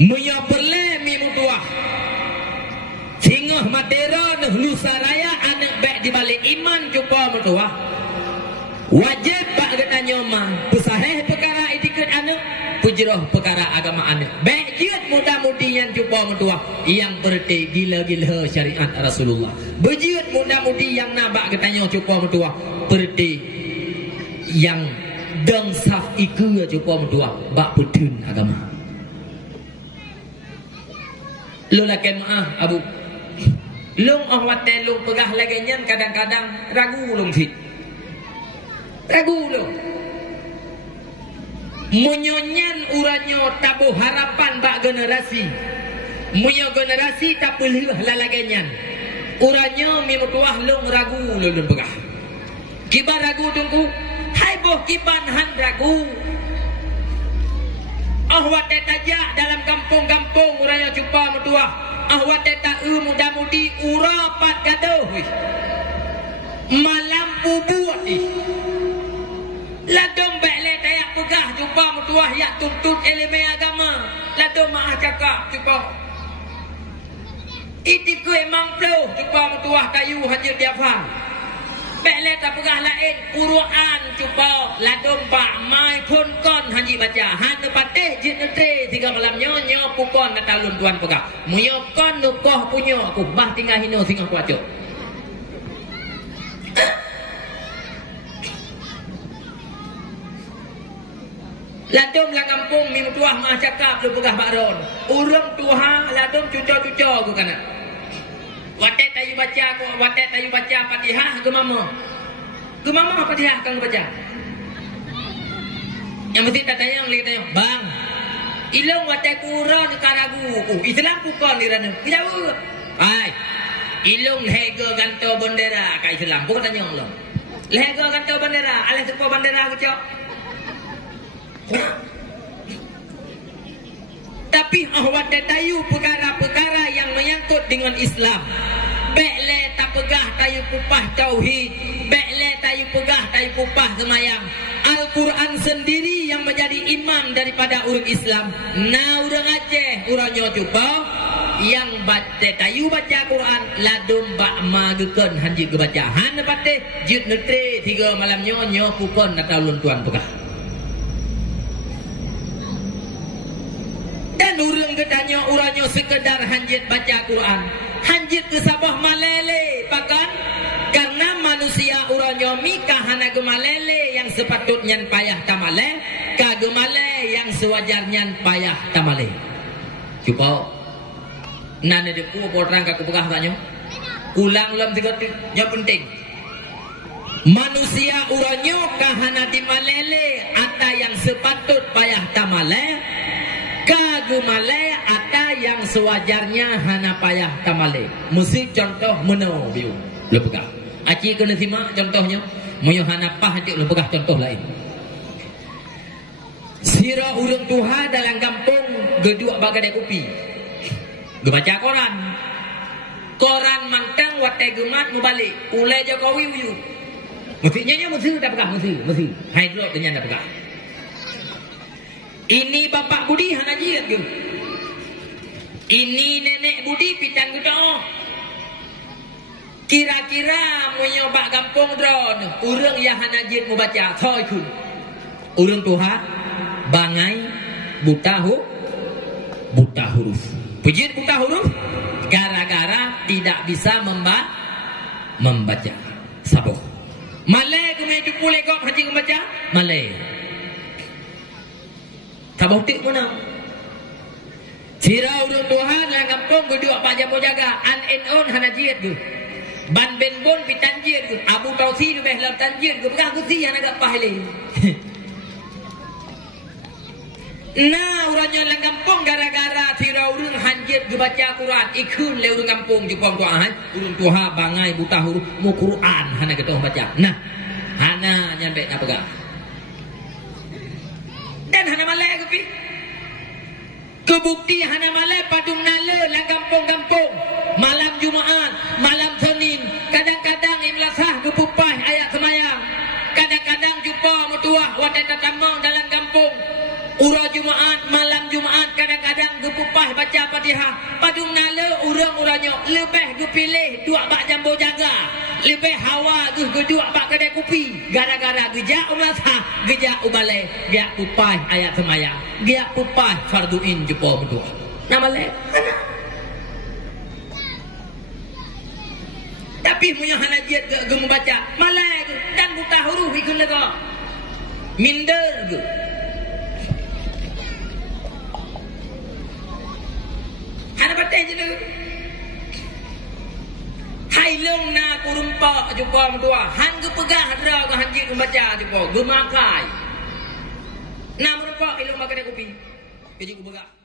Muya perle mi mutuah. Singah Madera Nusa Raya anak baik di balik iman cuba mutuah. Wajib pak katanya mah pesahih perkara etiket anak, pujrah perkara agama anak. Baik jiut muda-mudi yang cuba mutuah yang berti gila-gila syariat Rasulullah. Berjiut muda-mudi yang nabak katanya cuba mutuah berti yang dangsaf iku cuba mutuah bak putun agama. Lu laken maaf abu. Lung awate lung pegah lagi nyen kadang-kadang ragu lung fit. Ragu lung. Munyonyan uranyo tabu harapan bak generasi. Munyo generasi tak pelih lagi nyen. Uranyo mi mutuah lung ragu lung pegah. Kibar ragu tungku. Hai boh kiban han ragu. Ahwat tajak dalam kampung-kampung uranyo cuba mutuah. Ahwat tak muda-mudi urapat gaduh malam bubuat ladong bele tayak pegah jumpa mutuah yak tuntut elemen agama ladong maah cakap jumpa itiku emang flow jumpa mutuah kayu haji diafang bele tak pegah lain Quran jumpa ladong pak mai kon haji baca han patih jin netre tiga malam nyo pukon natalun tuan pegah muyo kon nukoh punyo aku bah tinggal hino singah kuaco ladom lah kampung mi mutuah mah cakap lu pegah bakron urang tuha ladom cuco-cuco aku kana watet tayu baca aku watet tayu baca Fatihah ke mama Fatihah kang baca yang mesti tak tayang lagi tayang bang ilong watet Quran karagu ku Islam pukon dirana jauh ai ilong lehega ganto bendera ka Islam bukan tanya Allah lehega ganto bendera alih sepo bendera aku cok. Tapi ahwat tayu perkara-perkara yang menyangkut dengan Islam. Bekle tak pegah tayu kupah tauhid, bekle tayu pegah tayu kupah semayang. Al-Quran sendiri yang menjadi imam daripada urang Islam. Nah urang Aceh, urang nyo cuba yang baca tayu baca Quran ladum bak magekeun hanji ke baca. Han pateh jut netre 3 malam nyo pukon natalun tuan pegah. Dan urang ketanya uranyo sekedar hanjit baca Quran. Hanjit ke sabah malele pakan karena manusia uranyo mika hana gemalele yang sepatutnya payah tamale ka gemale yang sewajarnya payah tamale. Cuba nane de ku porang ka kupegah tanyo. Ulang lam tiga nya penting. Manusia uranyo kahana dimalele ata yang sepatut payah tamale kagumale ata yang sewajarnya hana payah tamale. Musik contoh meno biu lepegah. Aci kena simak contohnya. Moyo hana pah dik lepegah contoh lain. Sira urang tuha dalam kampung gedua bagadai kopi. Gebaca koran. Koran mantang wate gemat mubalik. Ulai Jokowi uyu. Mestinya mesti dah pegah mesti. Hidro dengan dah pegah. Ini bapak Budi hana jiat ke? Ini nenek Budi pitang gedong. Kira-kira menyobak kampung drone, urang yang hana jiat mau baca thoi kun. Urang tuha bangai buta huruf. Pujit buta huruf gara-gara tidak bisa membaca. Saboh. Malay kemudian itu pulih kau haji membaca Malay. Saboh tik mana? Sira urang Tuhan dalam kampung gedua pak jago jaga an and on hana jiat ke. Ban ben bon pi tanjir ke. Abu Tausi lebih lam tanjir ke. Pegah kusi yang agak pahle. Nah urangnya dalam kampung gara-gara sira urang hanjit ke baca Quran ikun le urang kampung jepang tuahan urang Tuhan bangai buta huruf mu Quran hana ketong baca. Nah hana nyampe nak pegah. Dan hana malai ke pi. Kebukti hana malai padung nala lang kampung-kampung. Malam Jumaat, malam Senin, kadang-kadang imlasah kepupah ayat semayang. Kadang-kadang jumpa mutuah wadah tatamang dalam kampung. Urah Jumaat, malam Jumaat, kadang-kadang kepupah baca Fatihah padung nala urang-urangnya lebih gu pilih dua bak jambo jaga lebih hawa gu dua bak kedai kopi gara-gara gejak umasa gejak ubale giak pupai ayat semaya giak pupai farduin jumpa berdua nama leh tapi punya hanajat ge membaca malai dan buta huruf ikut lega minder ge ada batai je tu hai long na kurumpa jumpa berdua han ge pegah dra ge hanjit membaca jumpa ge makai na merempak ilmu makan kopi jadi ku begah